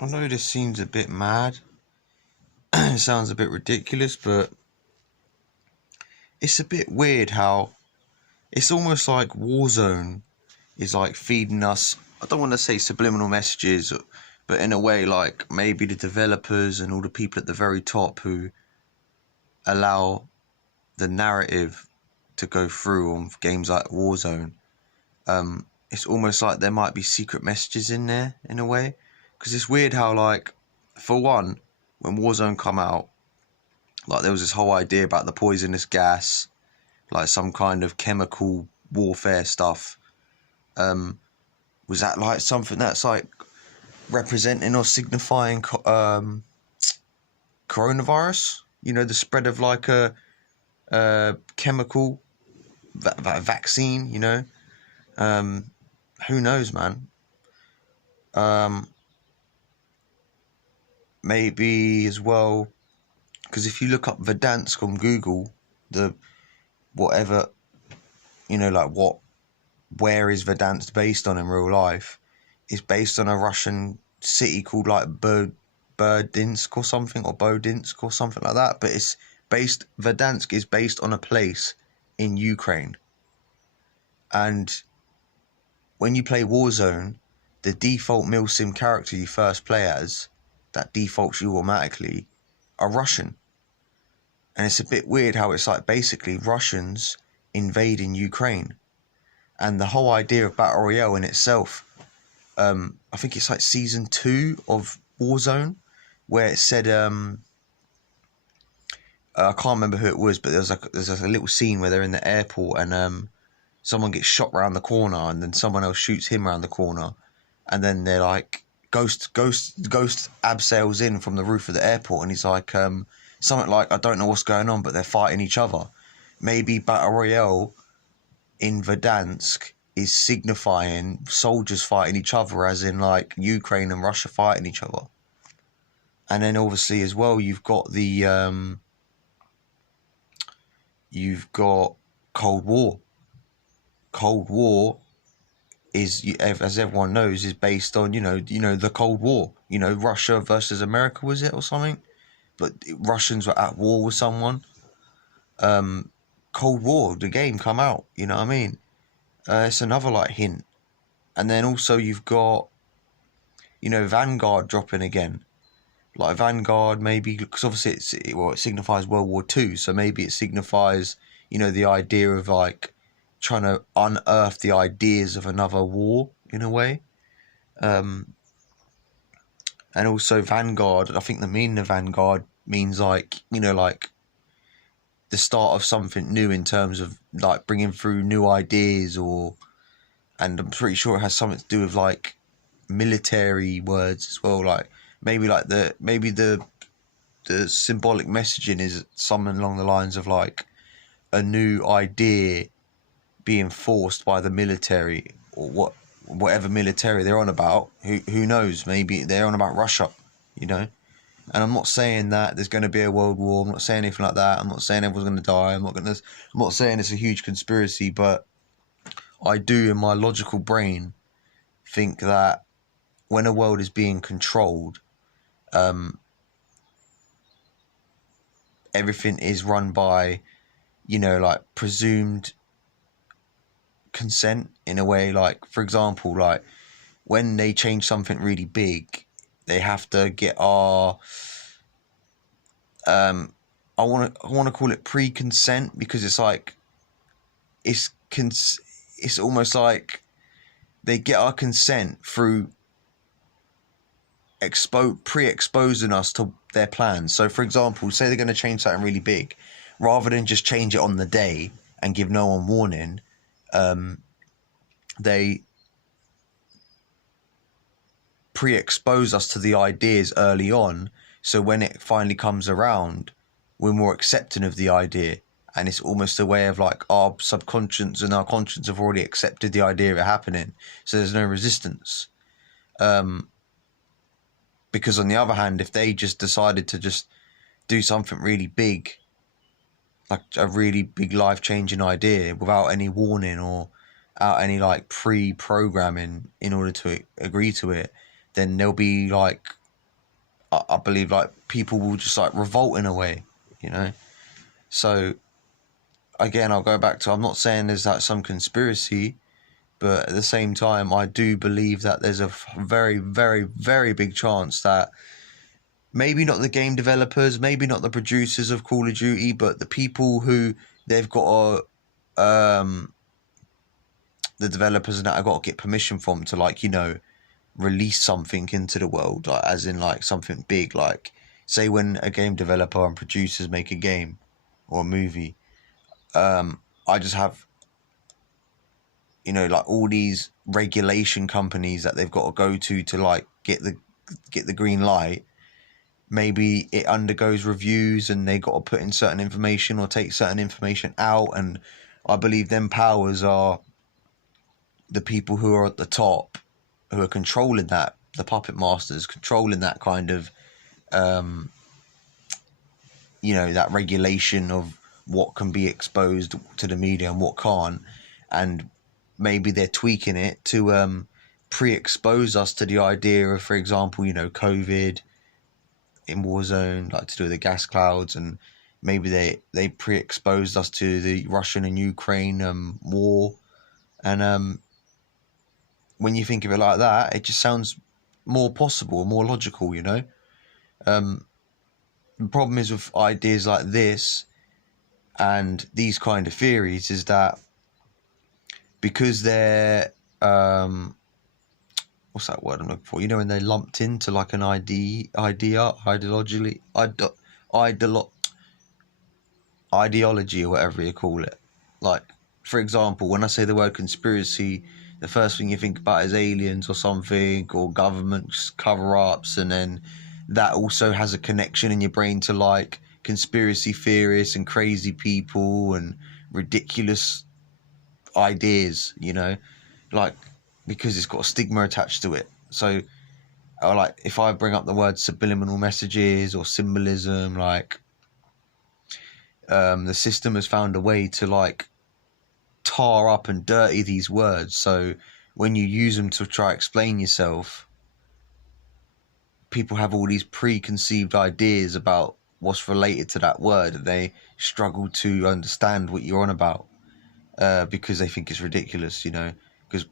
I know this seems a bit mad. It sounds a bit ridiculous, but it's a bit weird how it's almost like Warzone is like feeding us. I don't want to say subliminal messages, but in a way, like maybe the developers and all the people at the very top who allow the narrative to go through on games like Warzone. It's almost like there might be secret messages in there in a way, because it's weird how, like, for one, when Warzone come out, like there was this whole idea about the poisonous gas, like some kind of chemical warfare stuff. Was that like something that's like representing or signifying coronavirus? You know, the spread of like a chemical vaccine. You know, who knows, man? Maybe as well, because if you look up Verdansk on Google, the whatever, you know, like where is Verdansk based on in real life, is based on a Russian city called like Berdinsk or something, or Bodinsk or something like that. But it's based, Verdansk is based on a place in Ukraine. And when you play Warzone, the default milsim character you first play as, that defaults you automatically, are Russian. And it's a bit weird how it's like basically Russians invading Ukraine. And the whole idea of Battle Royale in itself, I think it's like season 2 of Warzone, where it said, I can't remember who it was, but there's a little scene where they're in the airport and someone gets shot round the corner, and then someone else shoots him round the corner, and then they're like, Ghost abseils in from the roof of the airport, and he's like, something like, I don't know what's going on, but they're fighting each other. Maybe Battle Royale in Verdansk is signifying soldiers fighting each other, as in like Ukraine and Russia fighting each other. And then obviously as well, you've got Cold War. Cold War is, as everyone knows, is based on, you know the Cold War. You know, Russia versus America, was it, or something? But Russians were at war with someone. Cold War, the game, come out. You know what I mean? It's another like hint. And then also you've got, Vanguard dropping again. Like Vanguard, maybe, because obviously it signifies World War II, so maybe it signifies, the idea of like trying to unearth the ideas of another war in a way. And also Vanguard, I think the meaning of Vanguard means like, like the start of something new in terms of like bringing through new ideas, and I'm pretty sure it has something to do with like military words as well, like maybe like the symbolic messaging is something along the lines of like a new idea being forced by the military, or whatever military they're on about. Who knows? Maybe they're on about Russia, And I'm not saying that there's going to be a world war. I'm not saying anything like that. I'm not saying everyone's going to die. I'm not saying it's a huge conspiracy, but I do, in my logical brain, think that when a world is being controlled, everything is run by, like presumed consent in a way. Like, for example, like when they change something really big, they have to get our I want to call it pre-consent, because it's like it's almost like they get our consent through pre-exposing us to their plans. So for example, say they're going to change something really big, rather than just change it on the day and give no one warning, they pre-expose us to the ideas early on, so when it finally comes around, we're more accepting of the idea. And it's almost a way of like our subconscious and our conscience have already accepted the idea of it happening, so there's no resistance. Because on the other hand, if they just decided to just do something really big, like a really big life-changing idea, without any warning or out any like pre-programming in order to agree to it, then they'll be like I believe like people will just like revolt in a way, you know. So again, I'll go back to, I'm not saying there's like some conspiracy, but at the same time, I do believe that there's a very, very, very big chance that maybe not the game developers, maybe not the producers of Call of Duty, but the people who they've got to, the developers and that have got to get permission from to, like, you know, release something into the world, like, as in like something big, like say when a game developer and producers make a game or a movie, I just have, you know, like all these regulation companies that they've got to go to like get the green light. Maybe it undergoes reviews and they got to put in certain information or take certain information out, and I believe them powers are the people who are at the top, who are controlling that, the puppet masters controlling that kind of you know, that regulation of what can be exposed to the media and what can't. And maybe they're tweaking it to pre-expose us to the idea of, for example, you know, COVID in Warzone, like to do with the gas clouds, and maybe they pre-exposed us to the Russian and Ukraine war. And when you think of it like that, it just sounds more possible, more logical, you know. The problem is with ideas like this and these kind of theories is that because they're what's that word I'm looking for? You know, when they're lumped into like an ideology or whatever you call it. Like, for example, when I say the word conspiracy, the first thing you think about is aliens or something, or governments cover-ups, and then that also has a connection in your brain to like conspiracy theorists and crazy people and ridiculous ideas, you know, like, because it's got a stigma attached to it. So like if I bring up the word subliminal messages or symbolism, like the system has found a way to like tar up and dirty these words, so when you use them to try to explain yourself, people have all these preconceived ideas about what's related to that word, and they struggle to understand what you're on about because they think it's ridiculous, you know. Because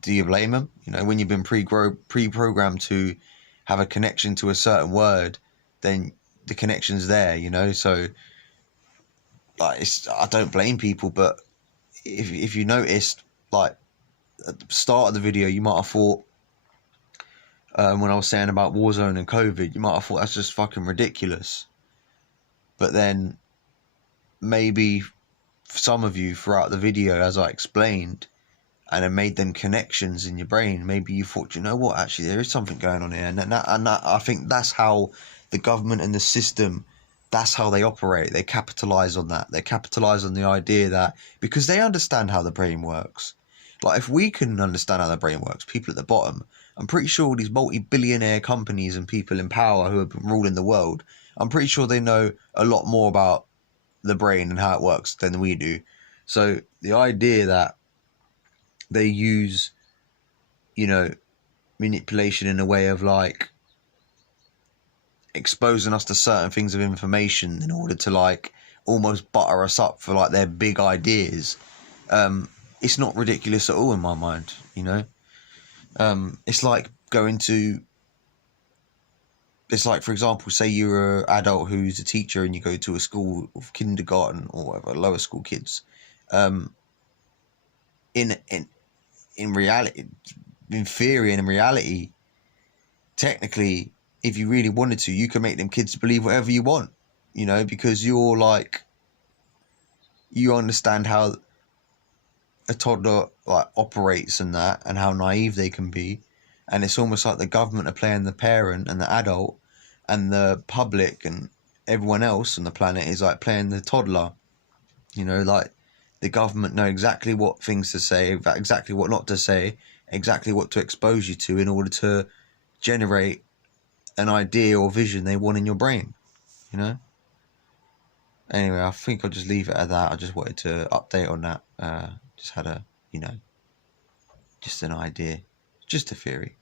do you blame them? You know, when you've been pre-programmed to have a connection to a certain word, then the connection's there, you know. So like, I don't blame people, but if you noticed, like at the start of the video, you might have thought, when I was saying about Warzone and COVID, you might have thought that's just fucking ridiculous. But then maybe some of you throughout the video, as I explained, and it made them connections in your brain, maybe you thought, you know what, actually there is something going on here. And that I think that's how the government and the system, that's how they operate. They capitalize on that. They capitalize on the idea that, because they understand how the brain works. Like, if we can understand how the brain works, people at the bottom, I'm pretty sure these multi-billionaire companies and people in power who have been ruling the world, I'm pretty sure they know a lot more about the brain and how it works than we do. So the idea that they use, you know, manipulation in a way of like exposing us to certain things of information in order to like almost butter us up for like their big ideas, it's not ridiculous at all in my mind, you know. It's like it's like, for example, say you're an adult who's a teacher and you go to a school of kindergarten or whatever, lower school kids. In reality, in theory and in reality, technically, if you really wanted to, you can make them kids believe whatever you want, you know, because you're like, you understand how a toddler like operates and that, and how naive they can be. And it's almost like the government are playing the parent, and the adult and the public and everyone else on the planet is like playing the toddler, you know. Like, the government know exactly what things to say, exactly what not to say, exactly what to expose you to in order to generate an idea or vision they want in your brain, you know. Anyway, I think I'll just leave it at that. I just wanted to update on that. Just had a, you know, just an idea, just a theory.